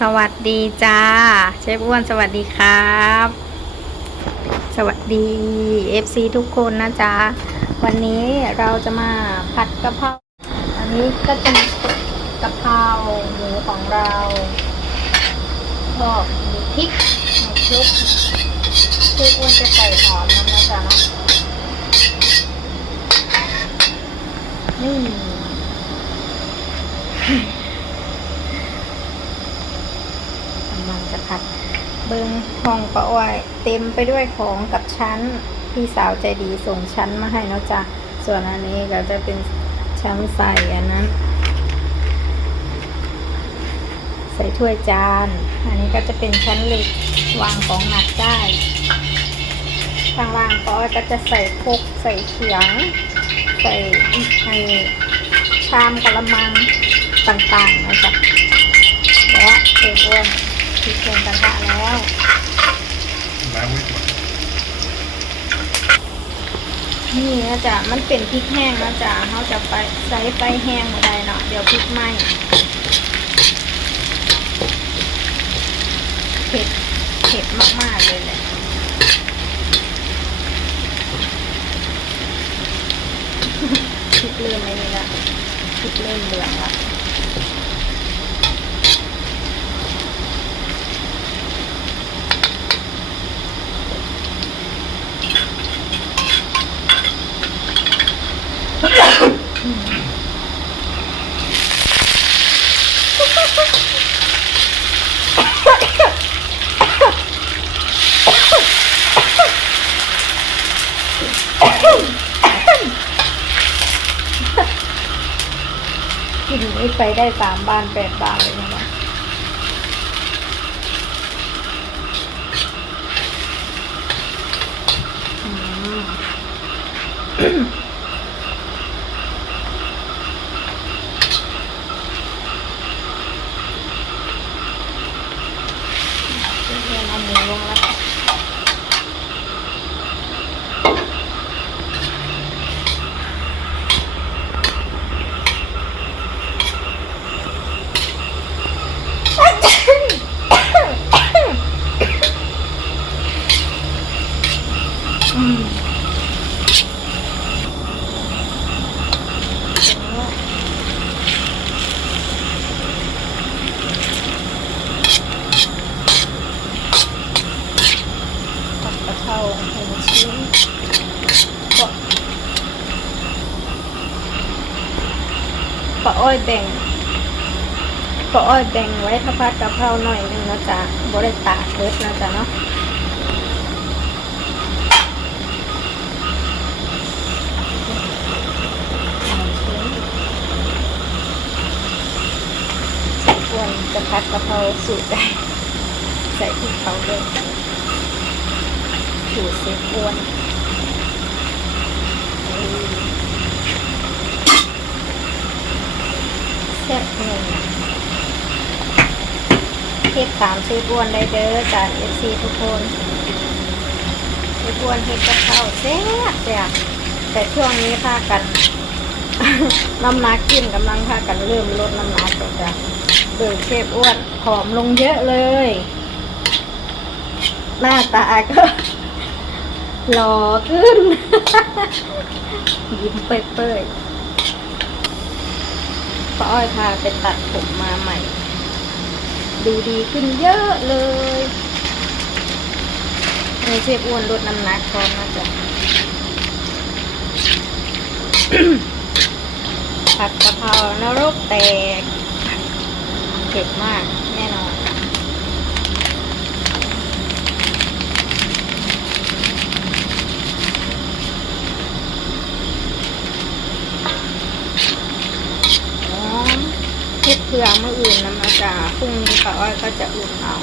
สวัสดีจ้า เชฟอ้วนสวัสดีครับ สวัสดี FC ทุกคนนะจ๊ะ วันนี้เราจะมาผัดกะเพราอันนี้ก็จะมีกะเพราหมูของเราก็มีพริกมีคลุกเชฟอ้วนจะใส่หอมนะจ๊ะเนาะนี่ กำลังจะผัดเบิง ห้องปะอ้อย เต็มไปด้วยของกับชั้น พี่สาวใจดีส่งชั้นมาให้เนาะจ๊ะส่วนอันนี้ก็จะเป็นชั้นใส่อันนั้น ใส่ถ้วยจาน อันนี้ก็จะเป็นชั้นเหล็กวางของหนักได้ข้างล่างปะอ้อยก็จะใส่พกใส่เขียง ใส่ไอชามกระมังต่างๆนะจ๊ะและเทอ้วน พริกลงกระทะแล้วล้างไว้ก่อนนี่นะจ๊ะมันเป็นพริกแห้งนะจ๊ะเขาจะไปใส่ไฟแห้งมาได้เนาะเดี๋ยวพริกไหม้เผ็ดเผ็ดมากๆเลยแหละพริกเริ่มไม่นี่ละพริกเริ่มเหลืองละ กินนี้ ได้สามบานแปดบานเลยนะคะอืมเพื่อนๆเอาหมูลงแล้วค่ะอืมผัดกะเพราหนึ่งชิ้นก็ปะ อ้อยแบ่งปะอ้อยแบ่งไว้ถ้าผัดกะเพราหน่อยนึงนะจ๊ะบริตาเบิดนะจ๊ะเนาะอ้วนจะพัดกะเพราสูตรได้ใส่พริกเผาด้วยสูตรเซฟอ้วนแซ่บหนึ่งเฮ็ดตามเชฟอ้วนได้เด้อจากเอฟซีทุกคนเชฟอ้วนเฮ็ดกะเพราแซ่บแซ่บแต่ช่วงนี้พากันน้ำหนักขึ้นกำลังพากันเริ่มลดน้ำหนักแล้วจ้ะเบิกเชฟอ้วนผอมลงเยอะเลย หน้าตาก็หล่อขึ้น ยิ้มเปื่อยๆ ป้าอ้อยพาไปตัดผมมาใหม่ ดูดีขึ้นเยอะเลยในเชฟอ้วนลดน้ำหนักพร้อมนะจ๊ะผัดกะเพรานรกแตกเผ็ดมากแน่นอนค่ะหอม เผ็ดเผื่อเมื่ออื่นน้ำอาจาพรุ่งนี้ป้าอ้อยก็จะอุ่นเอา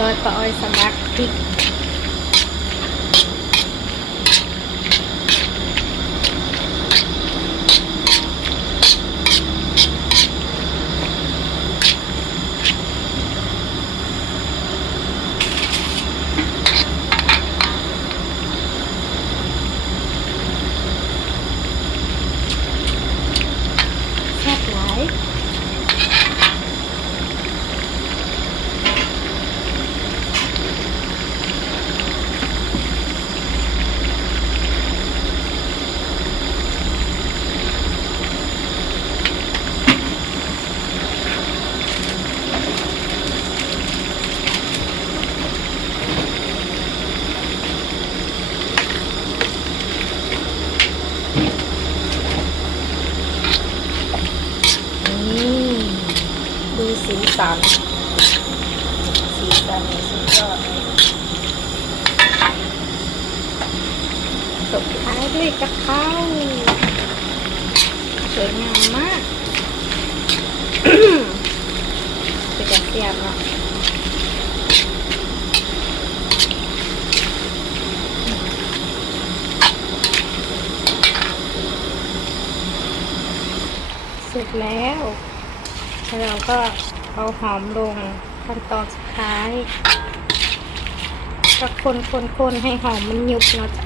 ร้อยปลาอ้อยสมัครพริกายนี่ดู สีสันสีสันสุดยอดเลยตบท้ายด้วยกะเพราสวยงามมากจะจะเสียบเนาะเสร็จแล้ว แล้วเราก็ เอาหอมลงขั้นตอนสุดท้ายก็คนคนคนให้หอมมันยุบเนาะจ้ะ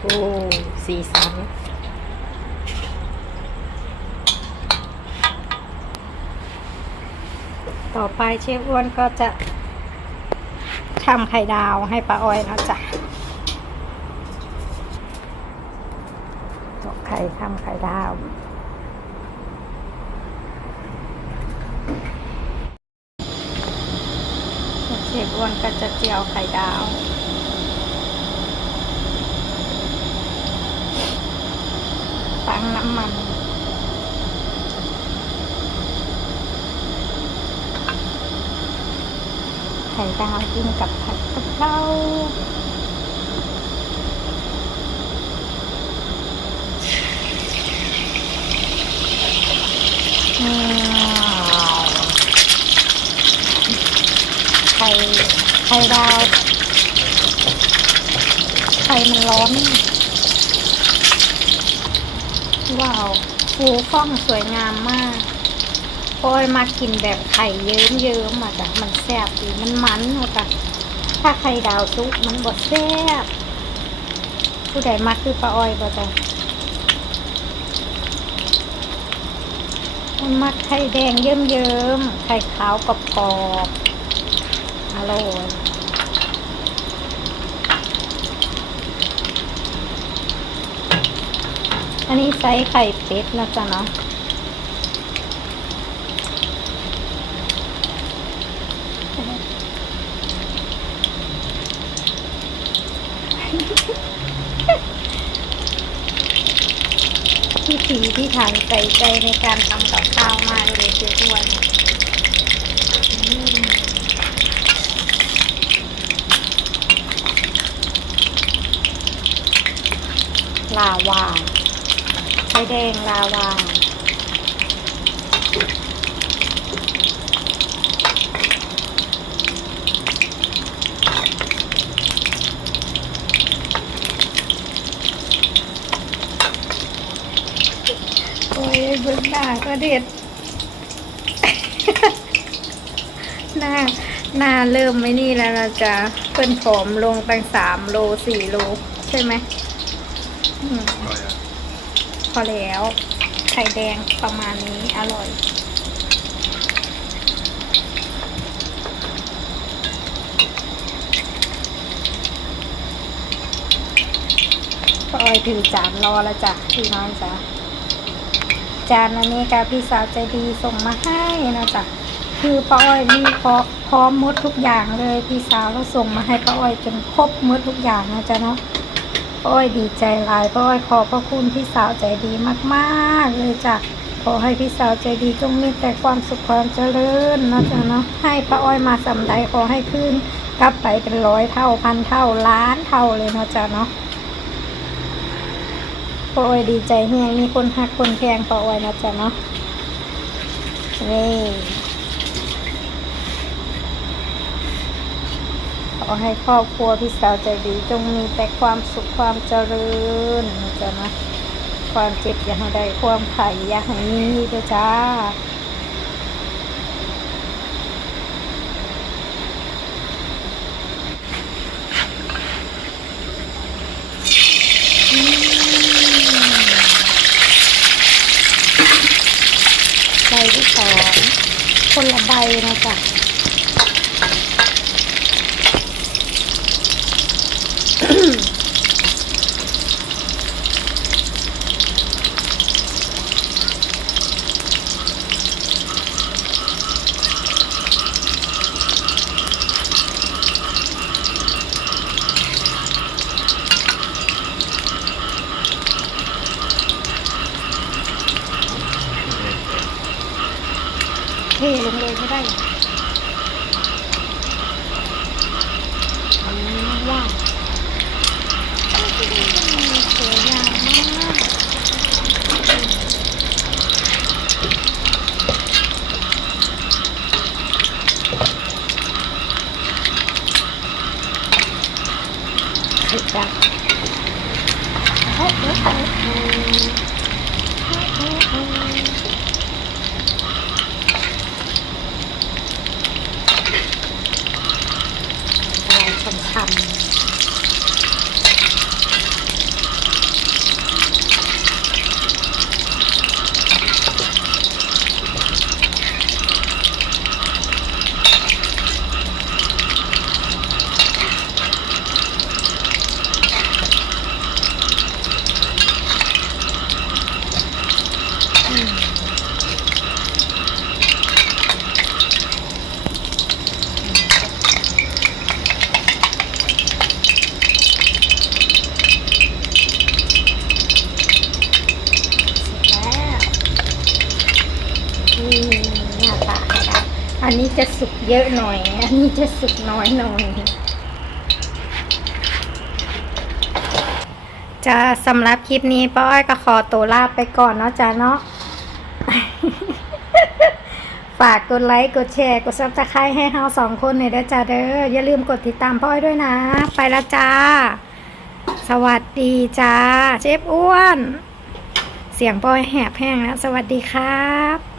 โอ้ สีสัน ต่อไปเชฟอ้วนก็จะทำไข่ดาวให้ป้าอ้อยนะจ๊ะตอกไข่ทำไข่ดาวเชฟอ้วนก็จะเจียวไข่ดาวตั้งน้ำมัน ข่ดาวกินกับผัดกะเพราว้าวไข่ไข่ดาวไข่มันร้อน ว้าวฟูฟ่องสวยงามมาก โอ้ยมากินแบบไข่เยิ้มเยิ้มๆอะจ้ะมันแซ่บดีมันมันอะจ้ะถ้าไข่ดาวซุกมันบดแซ่บผู้ใดมาคือปลาอ้อยบ่จ้ะมันมักไข่แดงเยิ้มเยิ้มๆไข่ขาวกรอบกรอบๆอร่อยอันนี้ไซส์ไข่เป็ดนะจ๊ะเนาะ ที่ถีที่ฐานใส่ใจในการทำกับข้าวมากเลยคือทุกวันลาวาไข่แดงลาวา โอ้ยเบื้องหน้า ก็เด็ด หน้าหน้าเริ่มไม่นี่แล้วนะจ๊ะเพิ่นผอมลงตั้งสามโลสี่โล ใช่ไหมอมอร่อยอะพอแล้ว ไข่แดงประมาณนี้อร่อยก็ออยถือจานรอแล้วจ้ะพี่น้องจ้ะ จานอันนี้กับพี่สาวใจดีส่งมาให้นะจ๊ะคือป้าอ้อยนี่พอพร้อมมดทุกอย่างเลยพี่สาวก็ส่งมาให้ป้าอ้อยจนครบมดทุกอย่างนะจ๊ะเนาะป้าอ้อยดีใจหลายป้าอ้อยขอบพระคุณพี่สาวใจดีมากๆเลยจ้ะขอให้พี่สาวใจดีจงมีแต่ความสุขความเจริญนะจ๊ะเนาะให้ป้าอ้อยมาสำใดขอให้ขึ้นกลับไปเป็นร้อยเท่าพันเท่าล้านเท่าเลยนะจ๊ะเนาะ ปอ้อยดีใจเฮียมีคนหักคนแพงปอ้อยนะจ๊ะเนาะนี่ขอให้ครอบครัวพี่สาวใจดี จงมีแต่ความสุขความเจริญนะจ๊ะนะความเจ็บอย่าให้ได้ความไข่อย่าให้มีด้อจ้า ใบที่สอง คนละใบนะจ๊ะ เทลงเลยไม่ได้เหรออืมว้าวสวยงามมากถูกจังโอ้โหโอ้โหโอ้โห อะไรช้ำๆอืมเสร็จแล้วนี่หน้าตาค่ะอันนี้ จะสุกเยอะหน่อย อันนี้จะสุกน้อยหน่อย จะสำหรับคลิปนี้ป้าอ้อยก็ขอตัวลาไปก่อนเนาะจ้าเนาะ ฝากกดไลค์กดแชร์ กดซับสไครต์ให้เฮาสองคนหน่อยนะจ้าเด้อ อย่าลืมกดติดตามป้าอ้อยด้วยนะ ไปแล้วจ้า สวัสดีจ้า เชฟอ้วน เสียงป้าอ้อยแหบแห้งแล้ว สวัสดีครับ